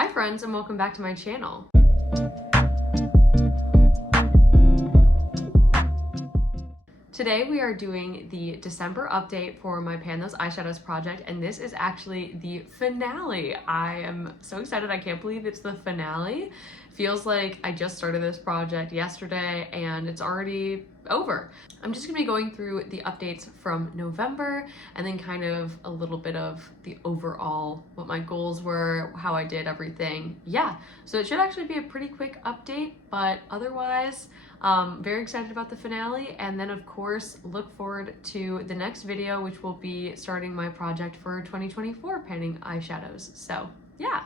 Hi friends, and welcome back to my channel. Today we are doing the December update for my Pan Those Eyeshadows project, and this is actually the finale. I am so excited, I can't believe it's the finale. Feels like I just started this project yesterday and it's already over. I'm just gonna be going through the updates from November and then kind of a little bit of the overall, what my goals were, how I did everything. Yeah, so it should actually be a pretty quick update, but otherwise, very excited about the finale, and then of course look forward to the next video, which will be starting my project for 2024 panning eyeshadows. So yeah,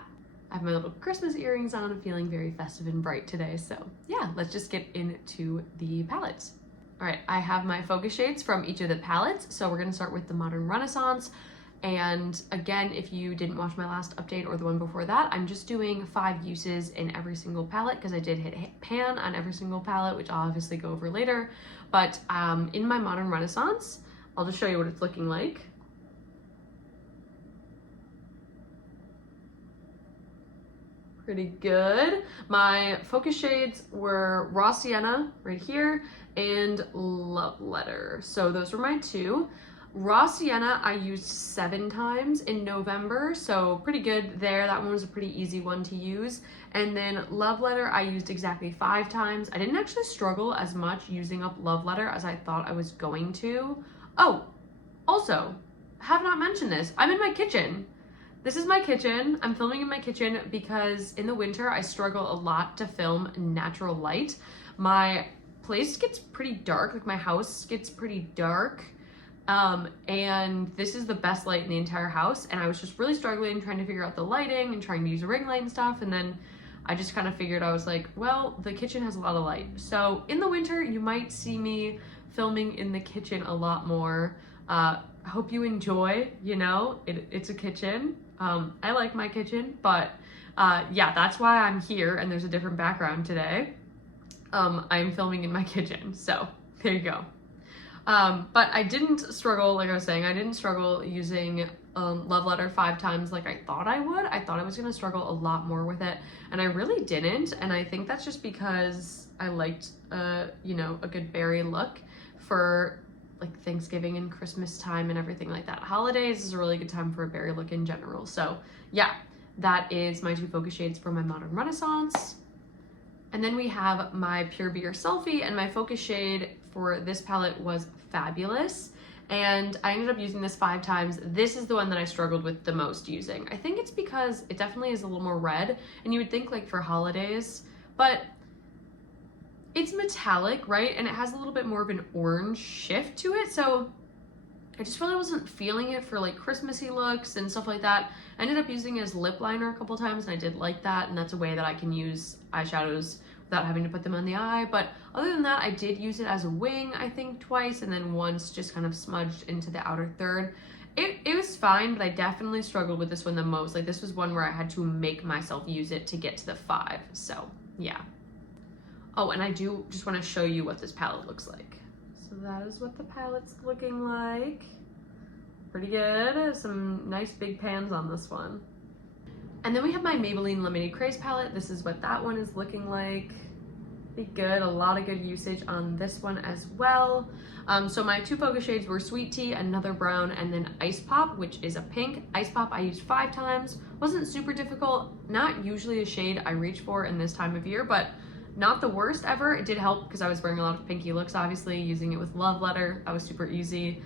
I have my little Christmas earrings on. I'm feeling very festive and bright today, so yeah, let's just get into the palettes. All right, I have my focus shades from each of the palettes, so we're gonna start with the Modern Renaissance. And again, if you didn't watch my last update or the one before that, I'm just doing 5 uses in every single palette because I did hit pan on every single palette, which I'll obviously go over later. But in my Modern Renaissance, I'll just show you what it's looking like. Pretty good. My focus shades were Raw Sienna right here and Love Letter. So those were my 2. Raw Sienna I used 7 times in November, so pretty good there. That one was a pretty easy one to use. And then Love Letter I used exactly 5 times. I didn't actually struggle as much using up Love Letter as I thought I was going to. Oh, also, have not mentioned this. I'm in my kitchen. This is my kitchen. I'm filming in my kitchen because in the winter I struggle a lot to film natural light. My place gets pretty dark, like my house gets pretty dark. And this is the best light in the entire house, and I was just really struggling trying to figure out the lighting and trying to use a ring light and stuff, and then I just kind of figured, I was like, well, the kitchen has a lot of light, so in the winter you might see me filming in the kitchen a lot more. I hope you enjoy, you know, it's a kitchen. I like my kitchen, but yeah, that's why I'm here and there's a different background today. I'm filming in my kitchen, so there you go. But I didn't struggle, like I was saying, I didn't struggle using Love Letter 5 times like I thought I would. I thought I was going to struggle a lot more with it, and I really didn't, and I think that's just because I liked, you know, a good berry look for like Thanksgiving and Christmas time and everything like that. Holidays is a really good time for a berry look in general. So yeah, that is my 2 focus shades for my Modern Renaissance. And then we have my Pure Beer Selfie, and my focus shade for this palette was Fabulous. And I ended up using this 5 times. This is the one that I struggled with the most using. I think it's because it definitely is a little more red, and you would think like for holidays, but it's metallic, right? And it has a little bit more of an orange shift to it. So I just really wasn't feeling it for like Christmassy looks and stuff like that. I ended up using it as lip liner a couple times, and I did like that, and that's a way that I can use eyeshadows without having to put them on the eye. But other than that, I did use it as a wing, I think twice, and then once just kind of smudged into the outer third. It was fine, but I definitely struggled with this one the most. Like, this was one where I had to make myself use it to get to the 5, so yeah. Oh, and I do just want to show you what this palette looks like. So that is what the palette's looking like. Pretty good. Some nice big pans on this one. And then we have my Maybelline Lemonade Craze palette. This is what that one is looking like. Pretty good. A lot of good usage on this one as well. So my 2 focus shades were Sweet Tea, another brown, and then Ice Pop, which is a pink. Ice Pop I used 5 times. Wasn't super difficult. Not usually a shade I reach for in this time of year, but not the worst ever. It did help because I was wearing a lot of pinky looks, obviously, using it with Love Letter. That was super easy.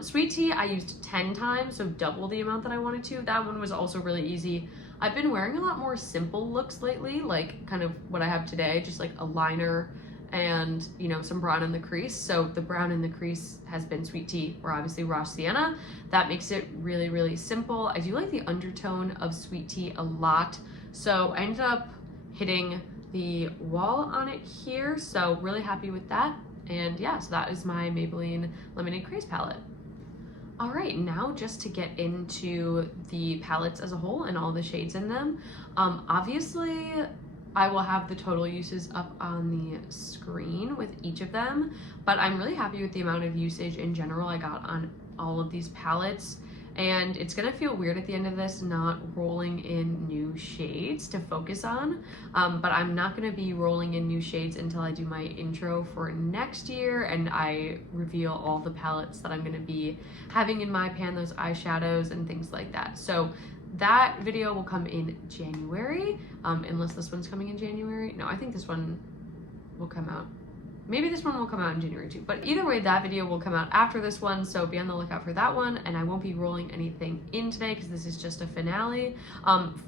Sweet Tea I used 10 times, so double the amount that I wanted to. That one was also really easy. I've been wearing a lot more simple looks lately, like kind of what I have today, just like a liner and, you know, some brown in the crease. So the brown in the crease has been Sweet Tea, or obviously Raw Sienna. That makes it really, really simple. I do like the undertone of Sweet Tea a lot. So I ended up hitting the wall on it here, so really happy with that. And yeah, so that is my Maybelline Lemonade Craze palette. All right, now just to get into the palettes as a whole and all the shades in them. Obviously, I will have the total uses up on the screen with each of them, but I'm really happy with the amount of usage in general I got on all of these palettes. and it's gonna feel weird at the end of this not rolling in new shades to focus on, but I'm not gonna be rolling in new shades until I do my intro for next year and I reveal all the palettes that I'm gonna be having in my pan, those eyeshadows and things like that. So that video will come in January, unless this one's coming in January. No, I think this one will come out. Maybe this one will come out in January too, but either way, that video will come out after this one, so be on the lookout for that one, and I won't be rolling anything in today because this is just a finale.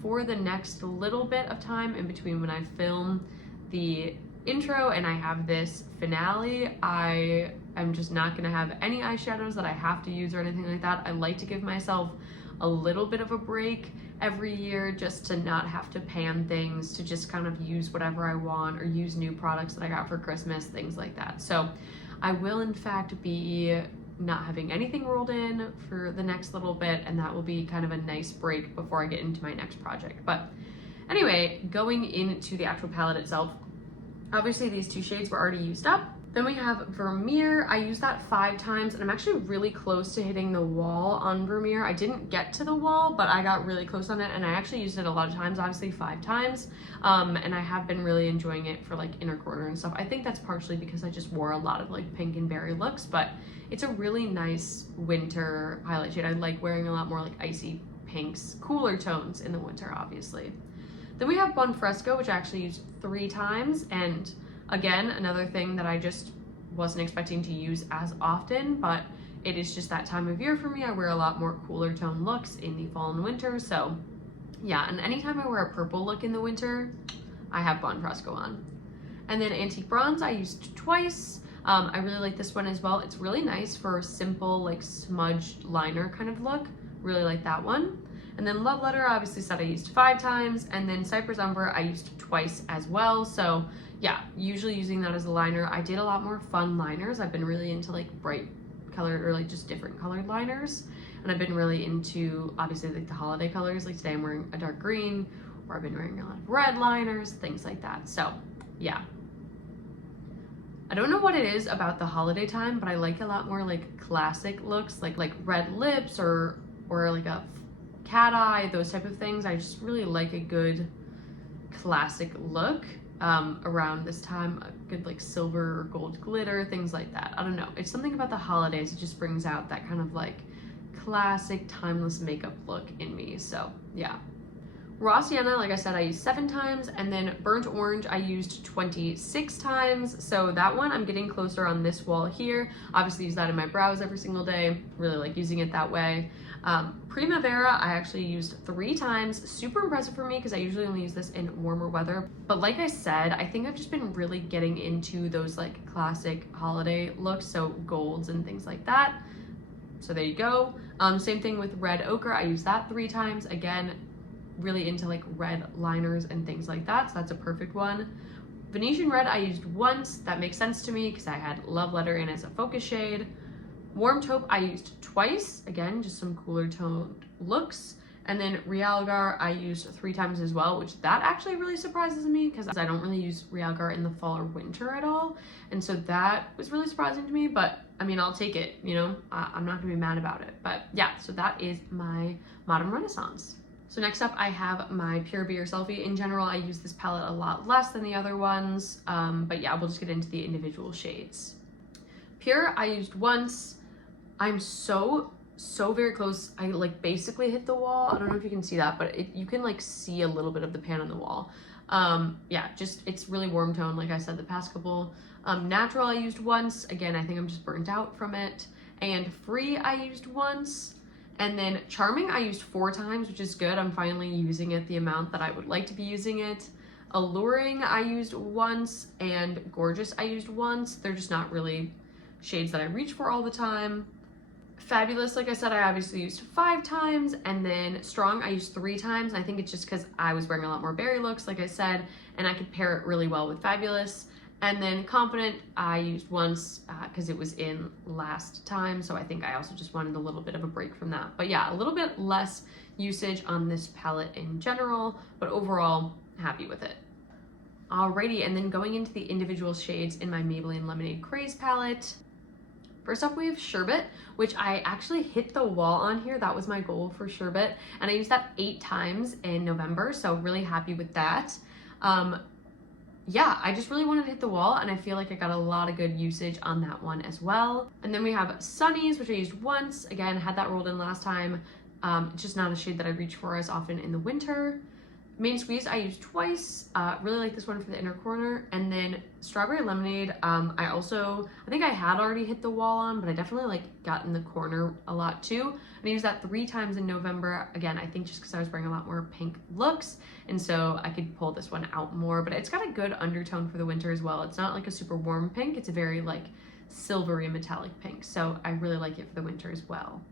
For the next little bit of time in between when I film the intro and I have this finale, I am just not gonna have any eyeshadows that I have to use or anything like that. I like to give myself a little bit of a break every year just to not have to pan things, to just kind of use whatever I want or use new products that I got for Christmas, things like that. So I will in fact be not having anything rolled in for the next little bit, and that will be kind of a nice break before I get into my next project. But anyway, going into the actual palette itself, obviously these two shades were already used up. Then we have Vermeer. I used that 5 times, and I'm actually really close to hitting the wall on Vermeer. I didn't get to the wall, but I got really close on it, and I actually used it a lot of times, obviously 5 times, and I have been really enjoying it for like inner corner and stuff. I think that's partially because I just wore a lot of like pink and berry looks, but it's a really nice winter highlight shade. I like wearing a lot more like icy pinks, cooler tones in the winter, obviously. Then we have Buon Fresco, which I actually used 3 times, and again, another thing that I just wasn't expecting to use as often, but it is just that time of year for me. I wear a lot more cooler tone looks in the fall and winter, so yeah, and anytime I wear a purple look in the winter, I have Buon Fresco on. And then Antique Bronze I used twice. I really like this one as well. It's really nice for a simple like smudged liner kind of look. Really like that one. And then Love Letter, I obviously said I used 5 times, and then Cypress Umber I used twice as well. So yeah, usually using that as a liner. I did a lot more fun liners. I've been really into like bright colored or like just different colored liners, and I've been really into obviously like the holiday colors. Like today I'm wearing a dark green, or I've been wearing a lot of red liners, things like that. So yeah, I don't know what it is about the holiday time, but I like a lot more like classic looks, like red lips or like a cat eye, those type of things. I just really like a good classic look around this time, a good like silver or gold glitter, things like that. I don't know, it's something about the holidays, it just brings out that kind of like classic timeless makeup look in me. So yeah, Raw Sienna, like I said, I used 7 times, and then Burnt Orange I used 26 times. So that one I'm getting closer on this wall here. Obviously use that in my brows every single day, really like using it that way. Primavera I actually used 3 times. Super impressive for me because I usually only use this in warmer weather, but like I said, I think I've just been really getting into those like classic holiday looks, so golds and things like that. So there you go. Same thing with Red Ochre, I used that 3 times. Again, really into like red liners and things like that, so that's a perfect one. Venetian Red I used once. That makes sense to me because I had Love Letter in as a focus shade. Warm Taupe I used twice. Again, just some cooler toned looks. And then Realgar I used 3 times as well, which that actually really surprises me because I don't really use Realgar in the fall or winter at all. And so that was really surprising to me, but I mean, I'll take it, you know, I'm not gonna be mad about it. But yeah, so that is my Modern Renaissance. So next up I have my Pure Beer Selfie. In general, I use this palette a lot less than the other ones, but yeah, we'll just get into the individual shades. Pure I used once. I'm so very close. I like basically hit the wall. I don't know if you can see that, but you can like see a little bit of the pan on the wall. Yeah, just it's really warm tone, like I said the past couple. Natural I used once. Again, I think I'm just burnt out from it. And Free I used once. And then Charming I used 4 times, which is good. I'm finally using it the amount that I would like to be using it. Alluring I used once, and Gorgeous I used once. They're just not really shades that I reach for all the time. Fabulous, like I said, I obviously used 5 times, and then Strong I used 3 times. I think it's just because I was wearing a lot more berry looks, like I said, and I could pair it really well with Fabulous. And then Confident I used once because it was in last time, so I think I also just wanted a little bit of a break from that. But yeah, a little bit less usage on this palette in general, but overall happy with it. Alrighty, and then going into the individual shades in my Maybelline Lemonade Craze palette. First up, we have Sherbet, which I actually hit the wall on here. That was my goal for Sherbet, and I used that 8 times in November, so really happy with that. Yeah, I just really wanted to hit the wall, and I feel like I got a lot of good usage on that one as well. And then we have Sunnies, which I used once. Again, had that rolled in last time. It's just not a shade that I reach for as often in the winter. Main Squeeze I used twice. Really like this one for the inner corner. And then Strawberry Lemonade, I think I had already hit the wall on, but I definitely like got in the corner a lot too. And I used that 3 times in November. Again, I think just because I was wearing a lot more pink looks, and so I could pull this one out more, but it's got a good undertone for the winter as well. It's not like a super warm pink. It's a very like silvery metallic pink. So I really like it for the winter as well.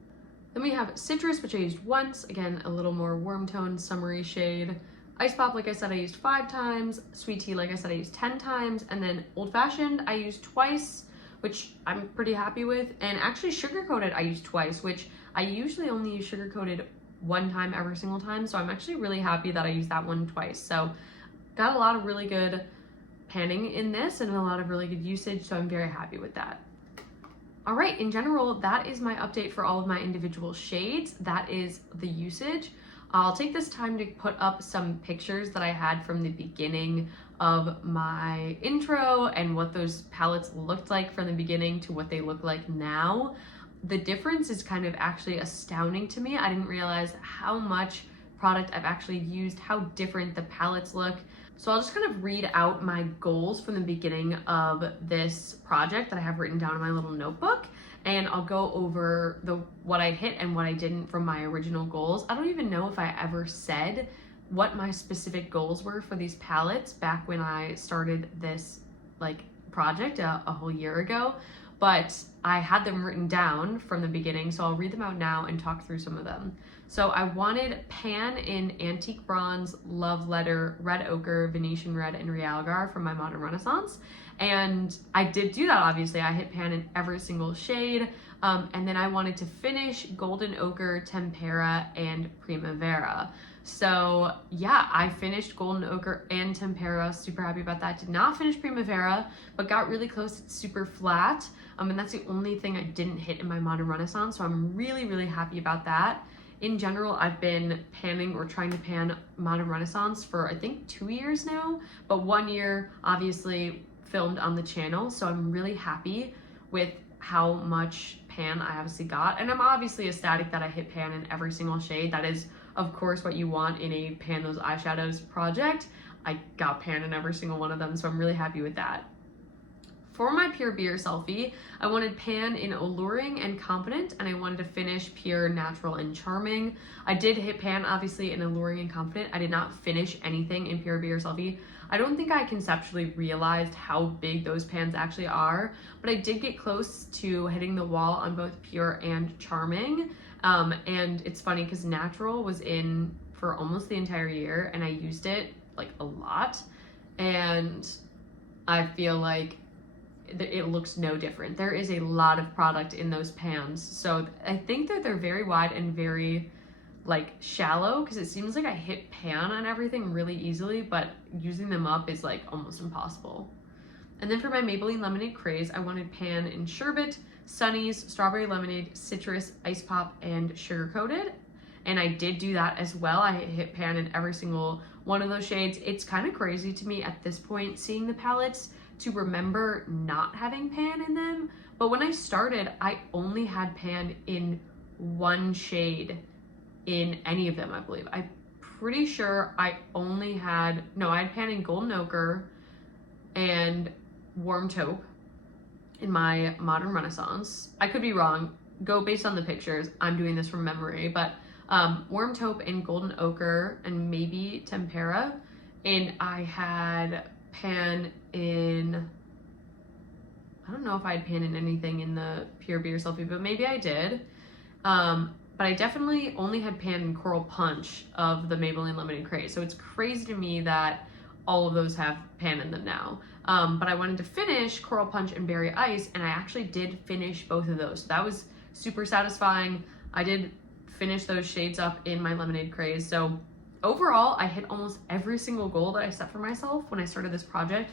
Then we have Citrus, which I used once. Again, a little more warm tone, summery shade. Ice Pop, like I said, I used 5 times. Sweet Tea, like I said, I used 10 times. And then Old Fashioned, I used twice, which I'm pretty happy with. And actually Sugar Coated, I used twice, which I usually only use Sugar Coated 1 time every single time. So I'm actually really happy that I used that one twice. So got a lot of really good panning in this and a lot of really good usage. So I'm very happy with that. All right, in general, that is my update for all of my individual shades. That is the usage. I'll take this time to put up some pictures that I had from the beginning of my intro and what those palettes looked like from the beginning to what they look like now. The difference is kind of actually astounding to me. I didn't realize how much product I've actually used, how different the palettes look. So I'll just kind of read out my goals from the beginning of this project that I have written down in my little notebook, and I'll go over what I hit and what I didn't from my original goals. I don't even know if I ever said what my specific goals were for these palettes back when I started this like project a whole year ago, but I had them written down from the beginning, so I'll read them out now and talk through some of them. So I wanted Pan in Antique Bronze, Love Letter, Red Ochre, Venetian Red, and Realgar from my Modern Renaissance. And I did do that, obviously. I hit Pan in every single shade. And then I wanted to finish Golden Ochre, Tempera, and Primavera. So yeah, I finished Golden Ochre and Tempera. Super happy about that. Did not finish Primavera, but got really close. It's super flat. And that's the only thing I didn't hit in my Modern Renaissance. So I'm really, really happy about that. In general, I've been panning or trying to pan Modern Renaissance for I think 2 years now, but 1 year obviously filmed on the channel. So I'm really happy with how much pan I obviously got. And I'm obviously ecstatic that I hit pan in every single shade. That is, of course, what you want in a Pan Those Eyeshadows project. I got pan in every single one of them, so I'm really happy with that. For my Pure Beer Selfie, I wanted Pan in Alluring and Confident, and I wanted to finish Pure, Natural, and Charming. I did hit Pan, obviously, in Alluring and Confident. I did not finish anything in Pure Beer Selfie. I don't think I conceptually realized how big those pans actually are, but I did get close to hitting the wall on both Pure and Charming. And it's funny because Natural was in for almost the entire year, and I used it like a lot, and I feel like it looks no different. There is a lot of product in those pans, so I think that they're very wide and very like shallow, because it seems like I hit pan on everything really easily, but using them up is like almost impossible. And then for my Maybelline Lemonade Craze, I wanted Pan in Sherbet, Sunnies, Strawberry Lemonade, Citrus, Ice Pop, and Sugar Coated. And I did do that as well. I hit pan in every single one of those shades. It's kind of crazy to me at this point, seeing the palettes, to remember not having pan in them. But when I started, I only had pan in 1 shade in any of them, I believe. I'm pretty sure I had pan in Golden Ochre and Warm Taupe in my Modern Renaissance. I could be wrong. Go based on the pictures. I'm doing this from memory, but Warm Taupe and Golden Ochre and maybe Tempera. And I had pan in, I don't know if I had pan in anything in the Pure Beer Selfie, but maybe I did. But I definitely only had pan in Coral Punch of the Maybelline Lemonade Craze. So it's crazy to me that all of those have pan in them now. But I wanted to finish Coral Punch and Berry Ice, and I actually did finish both of those. So that was super satisfying. I did finish those shades up in my Lemonade Craze. So overall, I hit almost every single goal that I set for myself when I started this project.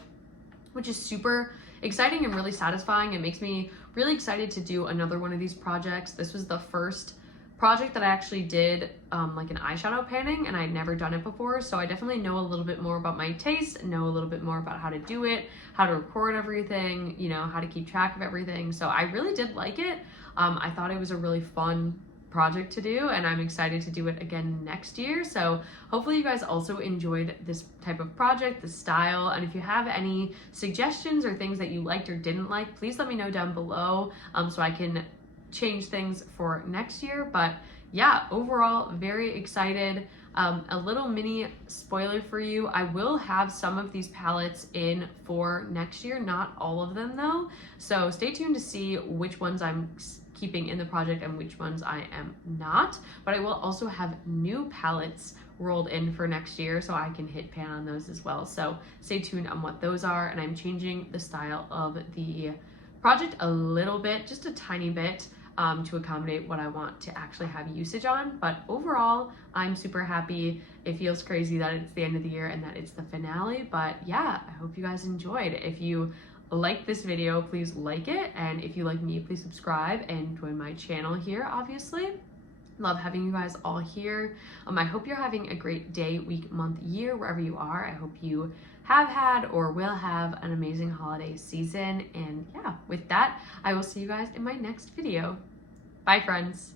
which is super exciting and really satisfying. It makes me really excited to do another one of these projects. This was the first project that I actually did like an eyeshadow panning, and I'd never done it before, so I definitely know a little bit more about my taste, know a little bit more about how to do it, how to record everything, you know, how to keep track of everything. So I really did like it. I thought it was a really fun project to do, and I'm excited to do it again next year. So hopefully you guys also enjoyed this type of project, the style, and if you have any suggestions or things that you liked or didn't like, please let me know down below so I can change things for next year. But yeah, overall very excited. A little mini spoiler for you, I will have some of these palettes in for next year, not all of them though, so stay tuned to see which ones I'm keeping in the project and which ones I am not. But I will also have new palettes rolled in for next year, so I can hit pan on those as well. So stay tuned on what those are. And I'm changing the style of the project a little bit, just a tiny bit, to accommodate what I want to actually have usage on. But overall, I'm super happy. It feels crazy that it's the end of the year and that it's the finale. But yeah, I hope you guys enjoyed. If you like this video, please like it, and if you like me, please subscribe and join my channel here. Obviously love having you guys all here. I hope you're having a great day, week, month, year, wherever you are. I hope you have had or will have an amazing holiday season. And yeah, with that, I will see you guys in my next video. Bye, friends.